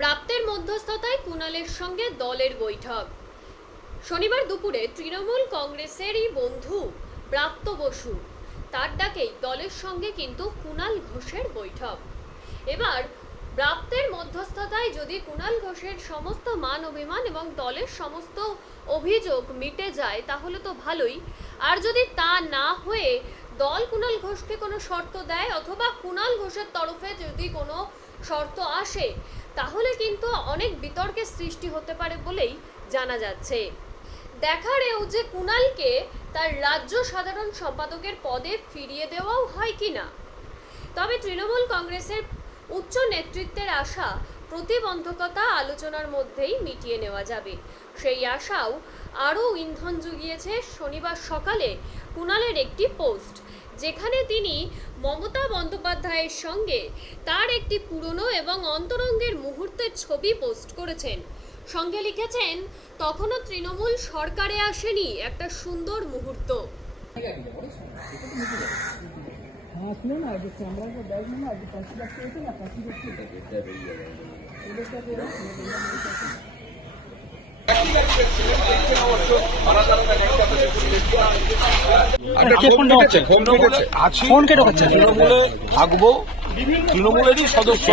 ব্রাত্যের মধ্যস্থতায় কুণালের সঙ্গে দলের বৈঠক। শনিবার দুপুরে তৃণমূল কংগ্রেসেরই বন্ধু ব্রাত্য বসু, তার ডাকেই দলের সঙ্গে কিন্তু কুণাল ঘোষের বৈঠক। এবার ব্রাত্যের মধ্যস্থতায় যদি কুণাল ঘোষের সমস্ত মান অভিমান এবং দলের সমস্ত অভিযোগ মিটে যায় তাহলে তো ভালোই, আর যদি তা না হয়ে দল কুণাল ঘোষকে কোনো শর্ত দেয় অথবা কুণাল ঘোষের তরফে যদি কোনো শর্ত আসে তাহলে কিন্তু অনেক বিতর্কের সৃষ্টি হতে পারে বলেই জানা যাচ্ছে। দেখার এও যে কুণালকে তার রাজ্য সাধারণ সম্পাদকের পদে ফিরিয়ে দেওয়াও হয় কিনা। তবে তৃণমূল কংগ্রেসের উচ্চ নেতৃত্বের আশা প্রতিবন্ধকতা আলোচনার মধ্যেই মিটিয়ে নেওয়া যাবে। সেই আশাও আরও ইন্ধন জুগিয়েছে শনিবার সকালে কুণালের একটি পোস্ট, যেখানে তিনি মমতা বন্দ্যোপাধ্যায়ের সঙ্গে তার একটি পুরনো এবং অন্তরঙ্গের মুহূর্তের ছবি পোস্ট করেছেন। সঙ্গে লিখেছেন, তখনও তৃণমূল সরকারে আসেনি, একটা সুন্দর মুহূর্ত। তৃণমূলে থাকবো, তৃণমূলেরই সদস্য।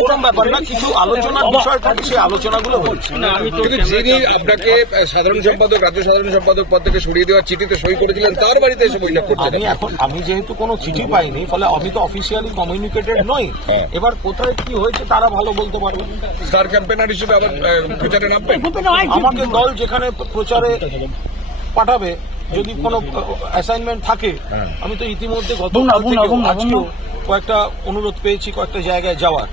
কোন ব্যাপার না, কিছু আলোচনার বিষয় থাকে, সেই আলোচনাগুলো হচ্ছে। যিনি আপনাকে সাধারণ সম্পাদক, রাজ্য সাধারণ সম্পাদক পদ থেকে সরিয়ে দেওয়ার চিঠিতে সই করেছিলেন, তার বাড়িতে এসে বৈঠক করছেন। আমি যেহেতু কোনো চিঠি পাইনি, ফলে আমি তো অফিসিয়ালি কমিউনিকেটেড নই। এবার কোথায় কি হয়েছে তারা ভালো বলতে পারবে। স্টার ক্যাম্পেনার হিসেবে আবার প্রচারে নামবেন। আমাকে দল যেখানে প্রচারে পাঠাবে, যদি কোনো অ্যাসাইনমেন্ট থাকে, আমি তো ইতিমধ্যে আজকেও কয়েকটা অনুরোধ পেয়েছি কয়েকটা জায়গায় যাওয়ার।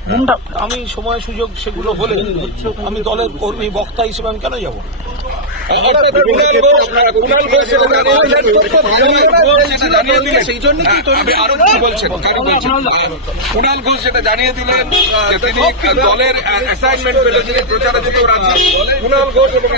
আমি সময় সুযোগ সেগুলো হলে আমি দলের কর্মী বক্তা হিসেবে আমি কেন যাবো। সেই জন্য আরো কি বলছেন, কুণাল ঘোষ সেটা জানিয়ে দিলেন যে তিনি দলের অ্যাসাইনমেন্ট পেলে তিনি প্রচারে যেতেও রাজি। কুণাল ঘোষ এবং